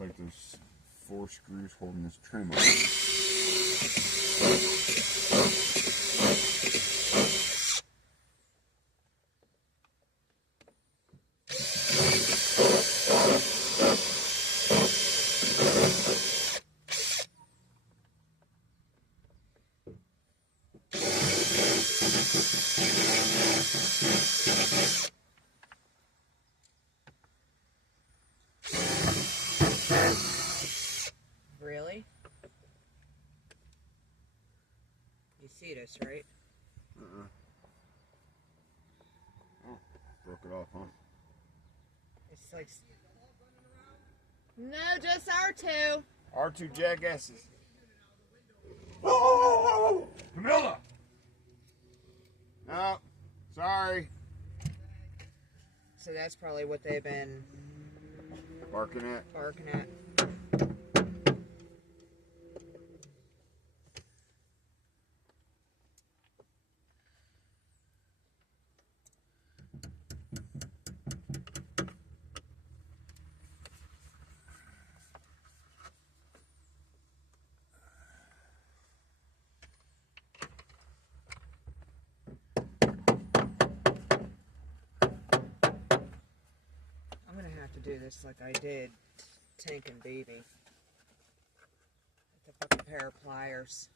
like there's 4 screws holding this trim on. Really? You see this, right? Oh, broke it off, huh? It's like... No, just R2. R2 jackasses. Oh, Camilla! No, sorry. So that's probably what they've been Barking at. I'm gonna have to do this like I did Tank and Baby. With a fucking pair of pliers.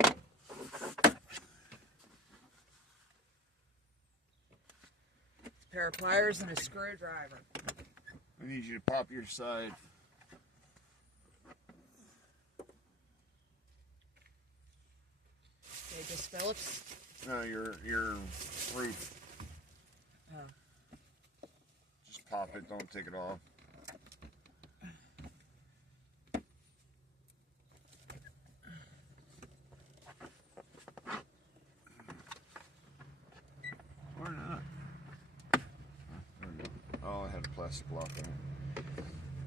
A pair of pliers and a screwdriver. I need you to pop your side. Okay, just Phillips? No, your roof. Oh. Just pop it, don't take it off. Or not. Oh, I had a plastic lock on it.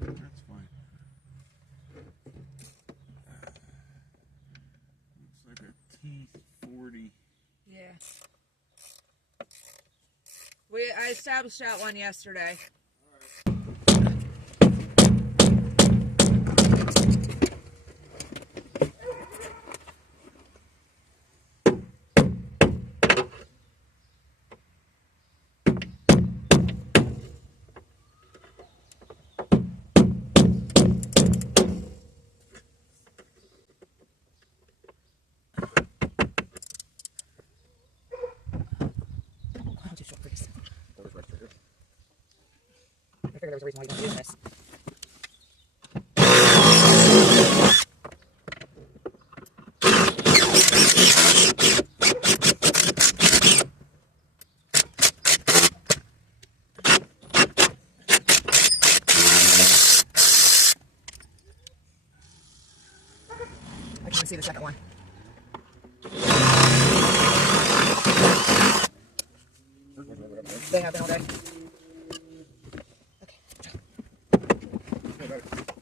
That's fine. Looks like a T40. Yeah. I established that one yesterday. I figured there was a reason why you weren't doing this. I can see the second one. They have been all day.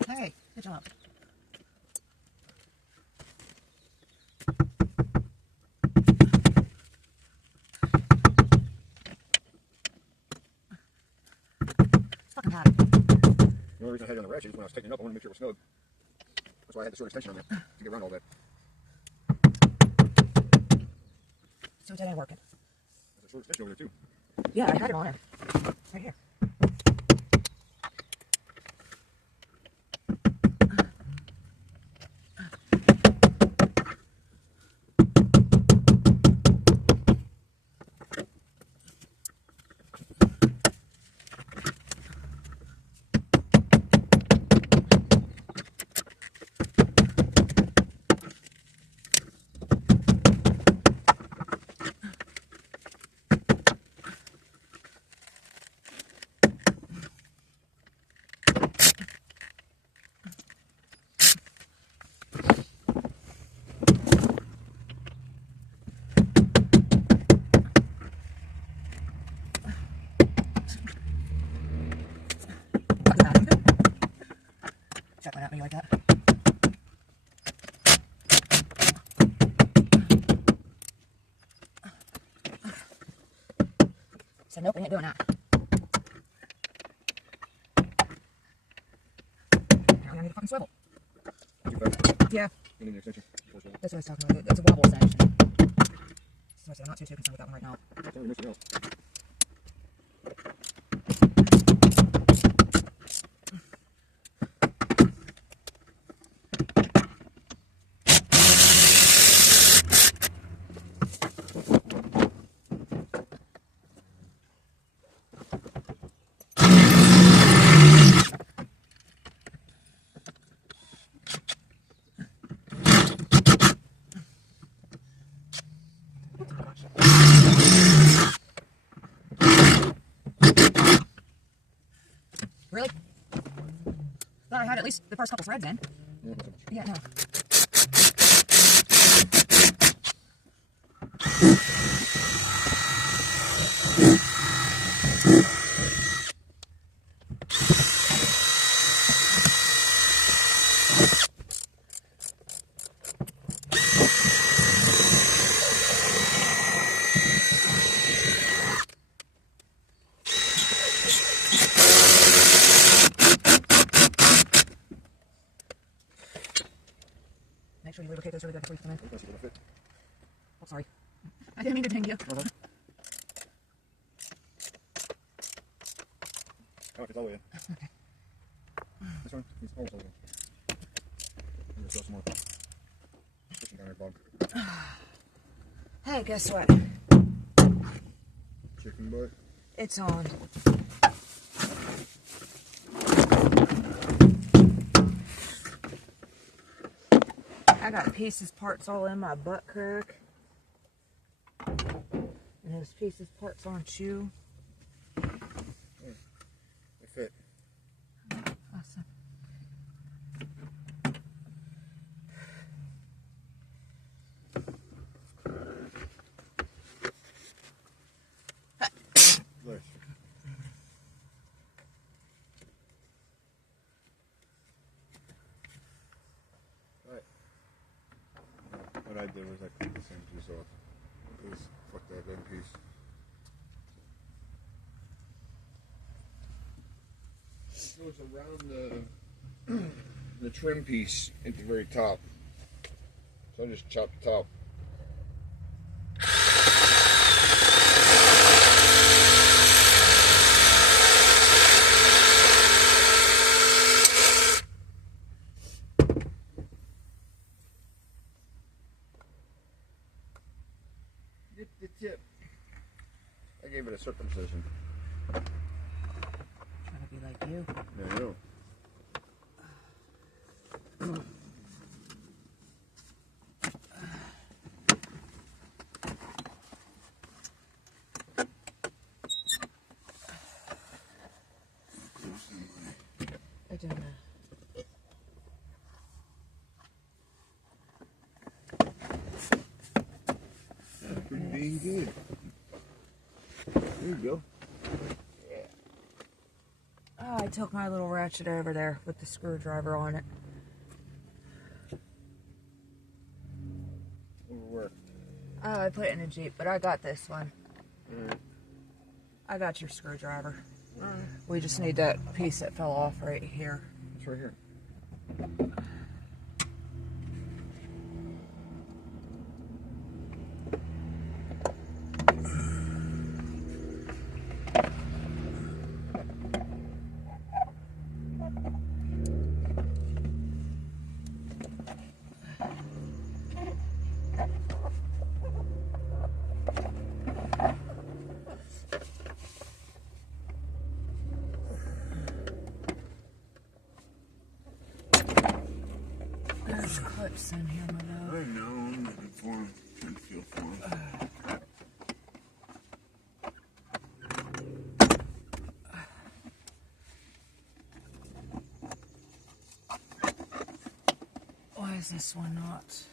Hey, good job. It's fucking hot. The only reason I had it on the ratchet is when I was taking it up, I wanted to make sure it was snug. That's why I had the short extension on there, to get around all that. So it ain't working. There's a short extension over there too. Yeah, I had it on there. Right here. Chuckling at me like that. said, nope, we ain't doing that. Now I need a fucking swivel. Too fast. Yeah. You need an extension. That's what I was talking about. It's a wobble extension. So I said, I'm not too concerned with that one right now. It's only missing else. Really? Thought I had at least the first couple threads in. Yeah, not so much. Yeah, no. Make sure you lubricate those really good before you come in. Let's see if it'll fit. Oh, sorry. I didn't mean to ding you. Oh, it's all the way in. Okay. This one? It's almost all the way in. I'm gonna throw some more. Pushing down there, Bob. Hey, guess what? Chicken butt. It's on. I got pieces, parts all in my butt crack. And those pieces, parts on shoe. They fit. Awesome. Look. Right. What I did was I cut the same piece off. Because fuck that big piece. It goes around the trim piece at the very top. So I just chopped the top. Get the tip. I gave it a circumcision. Trying to be like you. Yeah, I know. I don't know. Pretty dang good. There you go. Oh, I took my little ratchet over there with the screwdriver on it. Overworked. Oh, I put it in a Jeep, but I got this one. Alright. I got your screwdriver. We just need that piece that fell off right here. It's right here. There's clips in here, my love. I know, I'm looking for him. Trying to feel for him. Why is this one not?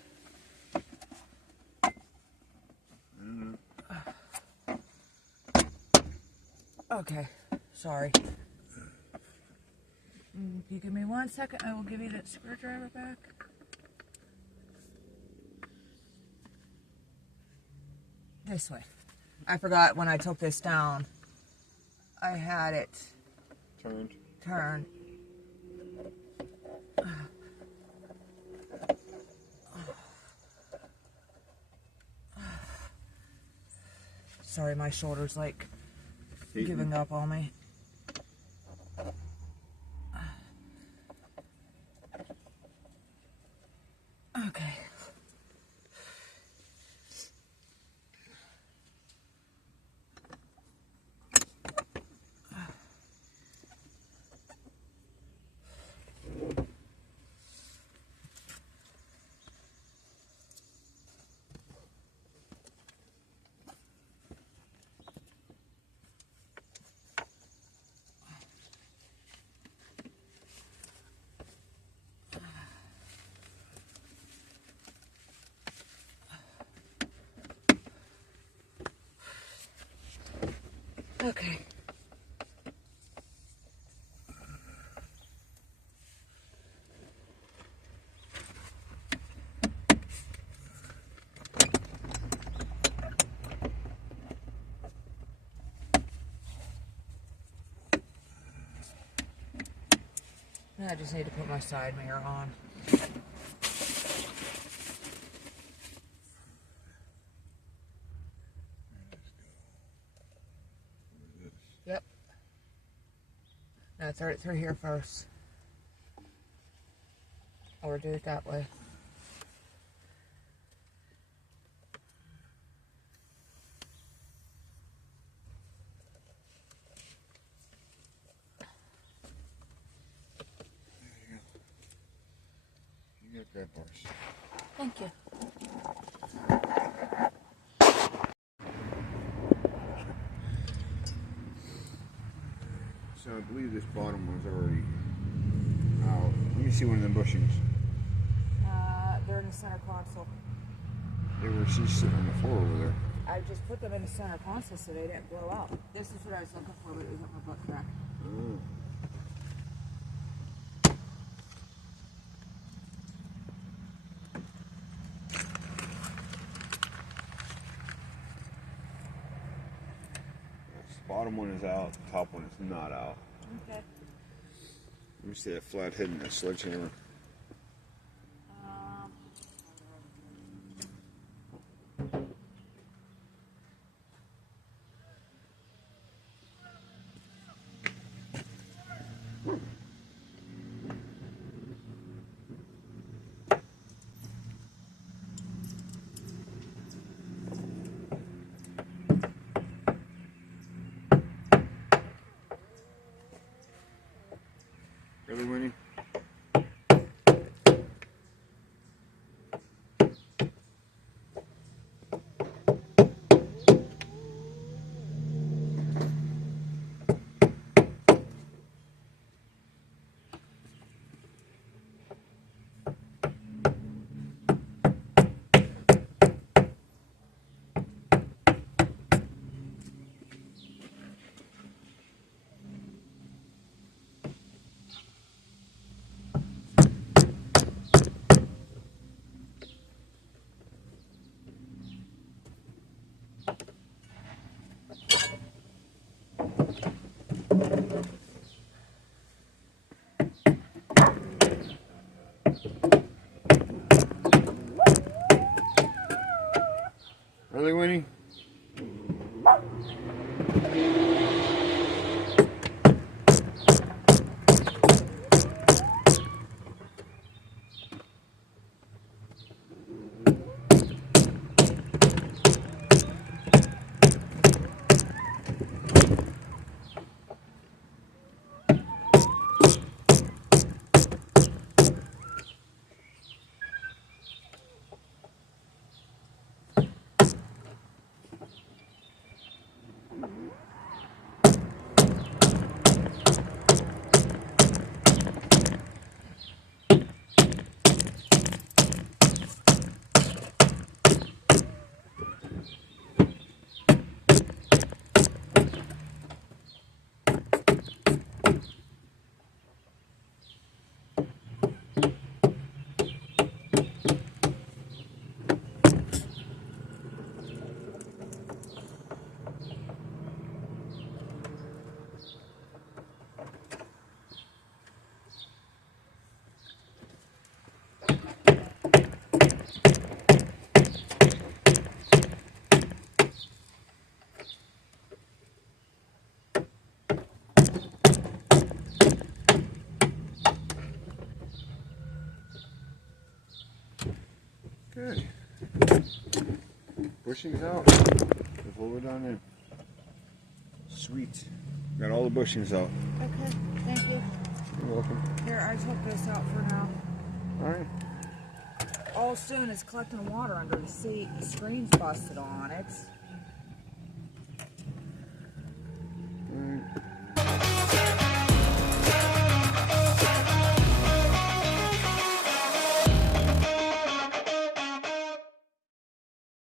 Okay, sorry. If you give me 1 second, I will give you that screwdriver back. This way. I forgot when I took this down I had it Turned. Sorry, my shoulder's like Heating. giving up on me. Okay. Okay. Now I just need to put my side mirror on. Yep. No, throw it through here first. Or do it that way. You got grab bars. Thank you. So I believe this bottom one's already out. Let me see one of them bushings. They're in the center console. They were just sitting on the floor over there. I just put them in the center console so they didn't blow out. This is what I was looking for, but it was up my butt crack. Oh. This bottom one is out, the top one is not out. Okay. Let me see that flat head and that sledgehammer. Really, Winnie? Really, Winnie? Okay. Bushings out. That's what we're done there. Sweet. Got all the bushings out. Okay, thank you. You're welcome. Here, I took this out for now. Alright. All soon is collecting water under the seat. The screen's busted on. It's